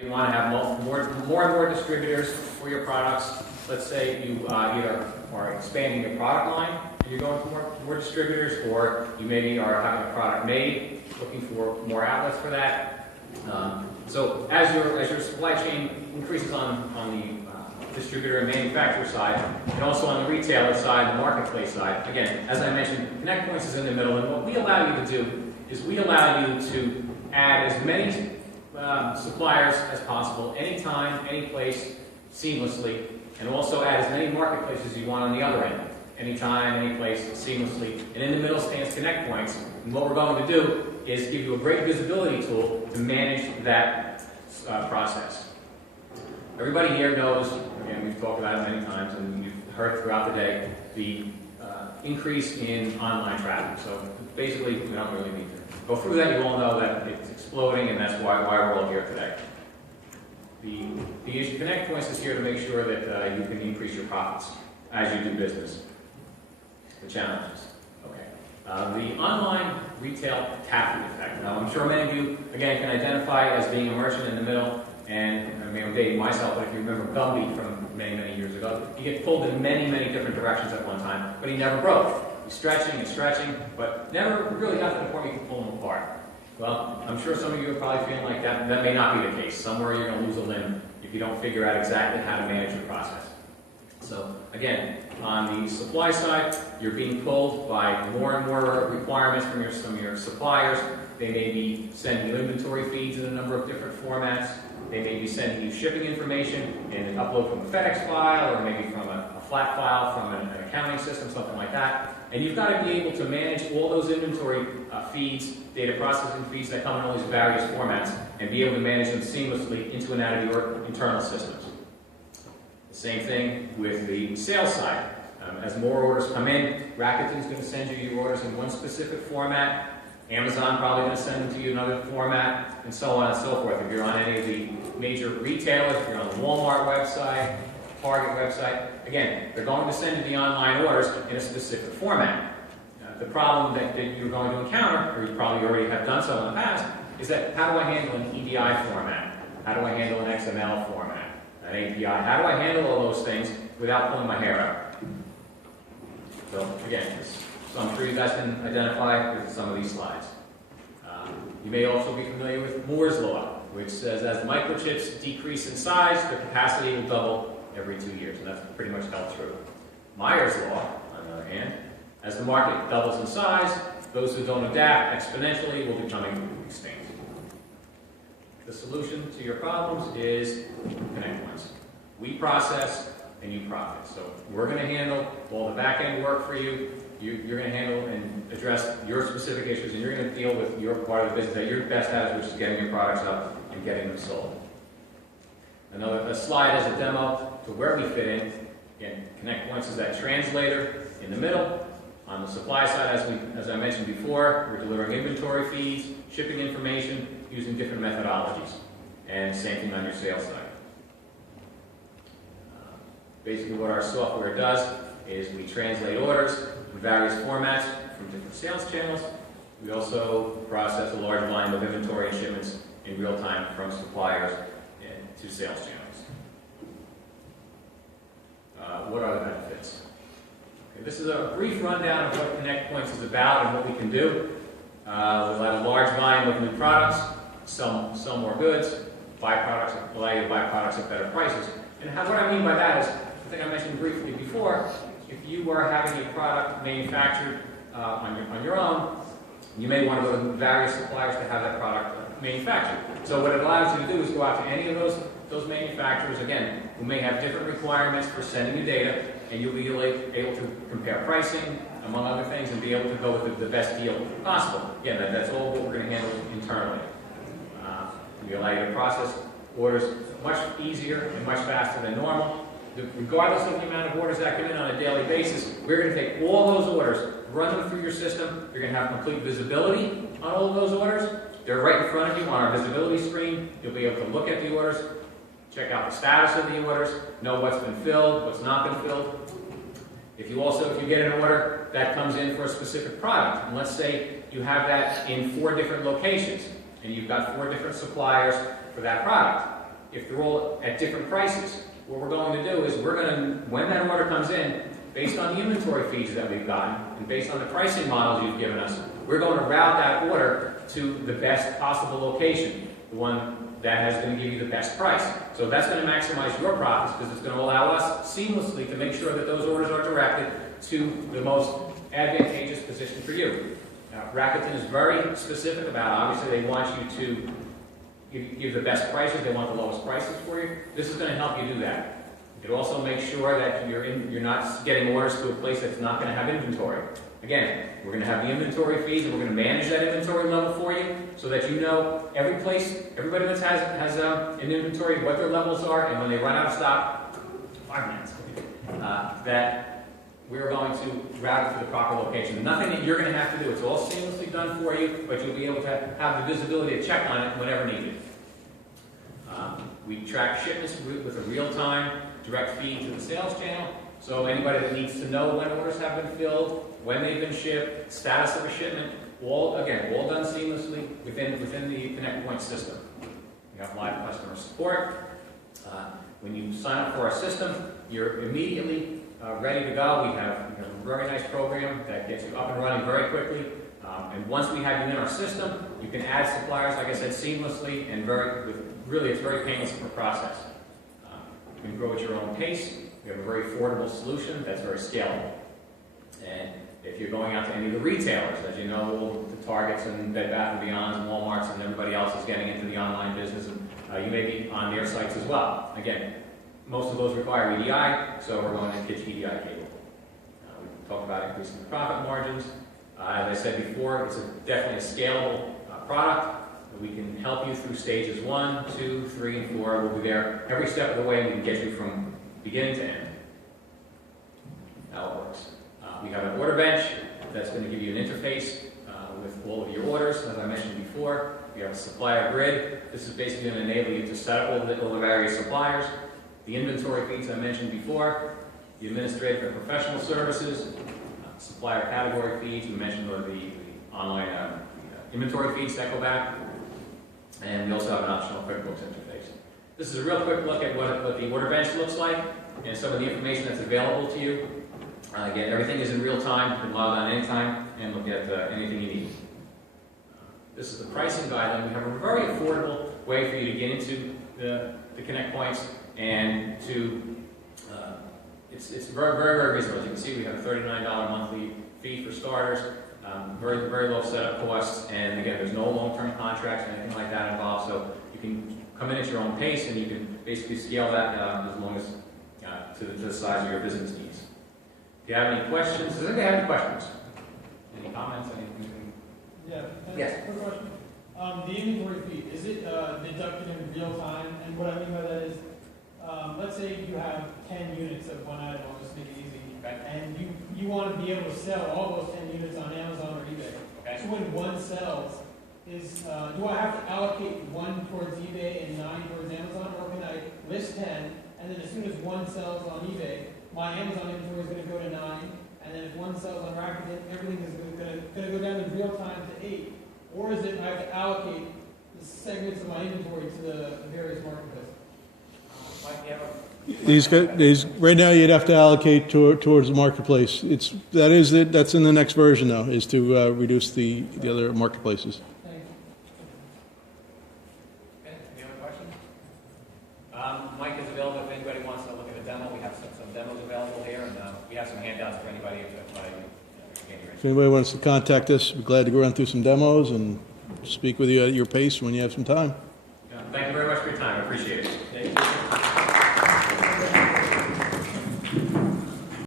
You want to have more and more distributors for your products. Let's say you either are expanding your product line and you're going for more distributors, or you maybe are having a product made, looking for more outlets for that. So as your supply chain increases on the distributor and manufacturer side, and also on the retailer side, the marketplace side, again, as I mentioned, ConnectPointz is in the middle, and what we allow you to do is we allow you to add as many suppliers as possible, anytime, any place, seamlessly, and also add as many marketplaces as you want on the other end, anytime, any place, seamlessly. And in the middle stands ConnectPointz, and what we're going to do is give you a great visibility tool to manage that process. Everybody here knows, again, we've talked about it many times, and you've heard throughout the day, the increase in online traffic. So basically, we don't really need to go through that. You all know that it's exploding, and that's why we're all here today. The issue, ConnectPointz is here to make sure that you can increase your profits as you do business. The challenges. Okay. The online retail tapping effect. Now, I'm sure many of you, again, can identify as being a merchant in the middle, and I mean, I'm dating myself, but if you remember Gumby from many, many years ago, he gets pulled in many, many different directions at one time, but he never broke. He's stretching and stretching, but never really got to the point where you can pull him apart. Well, I'm sure some of you are probably feeling like that. That may not be the case. Somewhere you're going to lose a limb if you don't figure out exactly how to manage your process. So again, on the supply side, you're being pulled by more and more requirements from some of your suppliers. They may be sending you inventory feeds in a number of different formats. They may be sending you shipping information in an upload from a FedEx file, or maybe from a flat file from an accounting system, something like that. And you've got to be able to manage all those inventory feeds, data processing feeds that come in all these various formats, and be able to manage them seamlessly into and out of your internal systems. The same thing with the sales side. As more orders come in, Rakuten's going to send you your orders in one specific format. Amazon probably going to send them to you in another format, and so on and so forth. If you're on any of the major retailers, if you're on the Walmart website, Target website, again, they're going to send you the online orders in a specific format. The problem that you're going to encounter, or you probably already have done so in the past, is that how do I handle an EDI format? How do I handle an XML format? An API? How do I handle all those things without pulling my hair out? So again, so I'm sure you guys can identify with some of these slides. You may also be familiar with Moore's Law, which says as microchips decrease in size, their capacity will double every 2 years, and that's pretty much held true. Myers Law, on the other hand, as the market doubles in size, those who don't adapt exponentially will become extinct. The solution to your problems is ConnectPointz. We process and you profit. So we're going to handle all the back-end work for you. You're going to handle and address your specific issues, and you're going to deal with your part of the business that you're best at, which is getting your products up and getting them sold. A slide is a demo to where we fit in. Again, ConnectPointz is that translator in the middle. On the supply side, as I mentioned before, we're delivering inventory feeds, shipping information, using different methodologies. And same thing on your sales side. Basically what our software does is we translate orders in various formats from different sales channels. We also process a large volume of inventory and shipments in real time from suppliers to sales channels. What are the benefits? Okay, this is a brief rundown of what ConnectPointz is about and what we can do. We'll have a large volume of new products, sell more goods, allow you to buy products at better prices. And what I mean by that is, I think I mentioned briefly before, if you are having a product manufactured on your own, you may want to go to various suppliers to have that product manufactured. So what it allows you to do is go out to any of those manufacturers, again, who may have different requirements for sending you data, and you'll be able to compare pricing, among other things, and be able to go with the best deal possible. Again, that's all what we're going to handle internally. We allow you to process orders much easier and much faster than normal. Regardless of the amount of orders that come in on a daily basis, we're going to take all those orders, run them through your system. You're going to have complete visibility on all of those orders. They're right in front of you on our visibility screen. You'll be able to look at the orders, check out the status of the orders, know what's been filled, what's not been filled. If you get an order that comes in for a specific product, and let's say you have that in 4 different locations, and you've got 4 different suppliers for that product, if they're all at different prices, what we're going to do is we're going to, when that order comes in, based on the inventory feeds that we've gotten, and based on the pricing models you've given us, we're going to route that order to the best possible location, the one that is going to give you the best price. So that's going to maximize your profits because it's going to allow us seamlessly to make sure that those orders are directed to the most advantageous position for you. Now, Rakuten is very specific about, obviously they want you to give the best prices, they want the lowest prices for you. This is going to help you do that. It also makes sure that you're not getting orders to a place that's not going to have inventory. Again, we're going to have the inventory feeds and we're going to manage that inventory level for you so that you know every place, everybody that has an inventory, what their levels are, and when they run out of stock, 5 minutes, that we're going to route it to the proper location. Nothing that you're going to have to do. It's all seamlessly done for you, but you'll be able to have the visibility to check on it whenever needed. We track shipments with a real-time direct feed to the sales channel, so anybody that needs to know when orders have been filled, when they've been shipped, status of a shipment, all done seamlessly within the ConnectPointz system. We have live customer support. When you sign up for our system, you're immediately ready to go. We have a very nice program that gets you up and running very quickly. And once we have you in our system, you can add suppliers, like I said, seamlessly and really it's very painless of a process. You can grow at your own pace. We have a very affordable solution that's very scalable. And if you're going out to any of the retailers, as you know, the Targets and Bed Bath & Beyonds and Walmarts and everybody else is getting into the online business, and you may be on their sites as well. Again, most of those require EDI, so we're going to get you EDI capable. We talked about increasing the profit margins. As I said before, it's definitely a scalable product. We can help you through stages 1, 2, 3, and 4. We'll be there every step of the way. We can get you from beginning to end. How it works. We have an order bench that's going to give you an interface with all of your orders. As I mentioned before, we have a supplier grid. This is basically going to enable you to set up all the various suppliers. The inventory feeds I mentioned before, the administrative and professional services, supplier category feeds. We mentioned the online inventory feeds that go back. And we also have an optional QuickBooks interface. This is a real quick look at what the order bench looks like and some of the information that's available to you. Again, everything is in real time. You can log on anytime and look at anything you need. This is the pricing guideline. We have a very affordable way for you to get into the ConnectPointz and to, it's very, very, very reasonable. As you can see, we have a $39 monthly fee for starters. Very, very low setup costs, and again, there's no long-term contracts or anything like that involved, so you can come in at your own pace and you can basically scale that as long as to the size of your business needs. If you have any questions, does anybody have any questions? Any comments? Anything? Yeah. Yes. Quick question. The inventory feed, is it deducted in real time? And what I mean by that is, let's say you have 10 units of one item, I'll just make it easy. Okay. And you want to be able to sell all those 10 units on Amazon or eBay. Okay. So when one sells, do I have to allocate 1 towards eBay and 9 towards Amazon, or can I list 10, and then as soon as one sells on eBay, my Amazon inventory is going to go to 9, and then if one sells on Rakuten, everything is going to go down in real time to 8? Or is it I have to allocate the segments of my inventory to the various marketplaces? Mike, you have a These right now you'd have to allocate towards the marketplace. That's in the next version though, is to reduce the other marketplaces. Thank you. Okay, any other questions? Mike is available if anybody wants to look at a demo. We have some demos available here, and we have some handouts for anybody if If anybody wants to contact us, we're glad to go run through some demos and speak with you at your pace when you have some time. Thank you very much for your time. I appreciate it. Thank you.